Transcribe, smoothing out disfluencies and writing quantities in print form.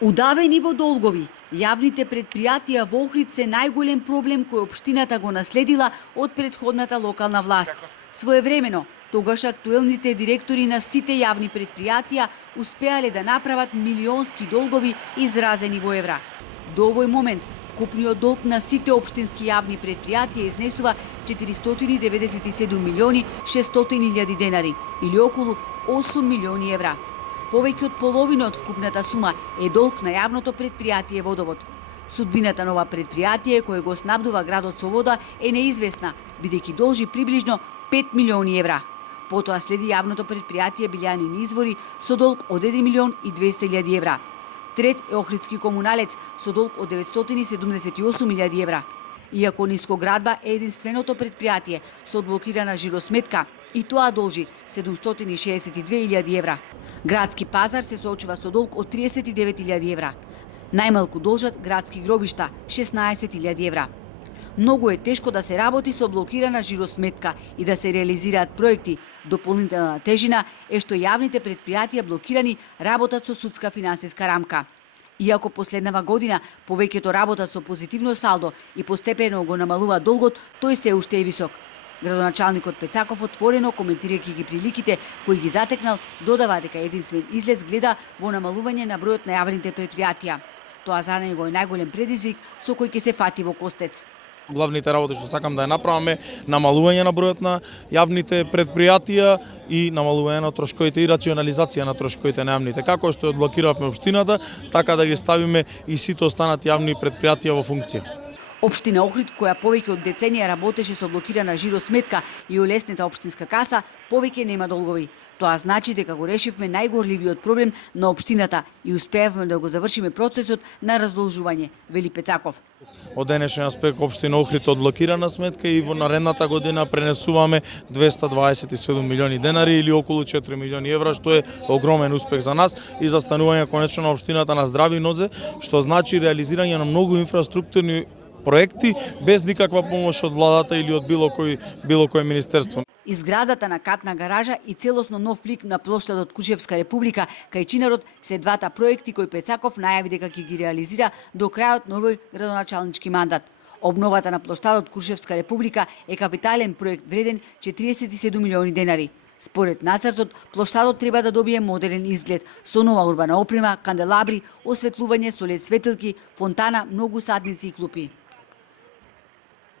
Удавени во долгови, јавните предпријатија во Охрид се најголем проблем кој општината го наследила од претходната локална власт. Своевремено, тогаш актуелните директори на сите јавни предпријатија успеале да направат милионски долгови изразени во евра. До овој момент, вкупниот долг на сите општински јавни предпријатија изнесува 497 милиони 600 илјади денари или околу 8 милиони евра. Повеќе од половина од вкупната сума е долг на јавното предпријатие Водовод. Судбината на ова предпријатие кој го снабдува градот со вода е неизвестна, бидејќи должи приближно 5 милиони евра. Потоа следи јавното предпријатие Билјанини извори со долг од 1 милион и 200 илјади евра. Трет е Охридски комуналец со долг од 978 илјади евра. Иако Нискоградба е единственото предпријатие со одблокирана жиросметка, и тоа должи 762 илјади евра. Градски пазар се соочува со долг од 39 илјади евра. Најмалку должат градски гробишта 16 илјади евра. Многу е тешко да се работи со блокирана жиросметка и да се реализираат проекти. Дополнителна тежина е што јавните предпријатија блокирани работат со судска финансиска рамка. Иако последнава година повеќето работат со позитивно салдо и постепено го намалува долгот, тој се уште е висок. Градоначалникот Пецаков отворено коментирајќи ги приликите кои ги затекнал, додава дека единствен излез гледа во намалување на бројот на јавните предпријатија. Тоа за него е најголем предизвик со кој ќе се фати во костец. Главните работи што сакам да ја направаме намалување на бројот на јавните предпријатија и намалување на трошковите и рационализација на трошковите на јавните. Како што одблокиравме општината, така да ги ставиме и сите останати јавни предпријатија во функција. Општина Охрид, која повеќе од деценија работеше со блокирана жиросметка и улеснета општинска каса, повеќе нема долгови. Тоа значи дека го решивме најгорливиот проблем на општината и успеавме да го завршиме процесот на раздолжување, вели Пецаков. Од денешен аспект општина Охрид одблокирана сметка и во наредната година пренесуваме 227 милиони денари или околу 4 милиони евра, што е огромен успех за нас и за станување конечно на општината на здрави нозе, што значи реализирање на многу инфраструктурни проекти без никаква помош од владата или од било кој министерство. Изградата на катна гаража и целосно нов лик на плоштадот Кушевска република кај Чинарот се двата проекти кои Пецаков најави дека ќе ги реализира до крајот на овој градоначалнички мандат. Обновата на плоштадот Кушевска република е капитален проект вреден 47 милиони денари. Според нацртот, плоштадот треба да добие модерен изглед со нова урбана опрема, канделабри, осветлување со лед светилки, фонтана, многу садници и клупи.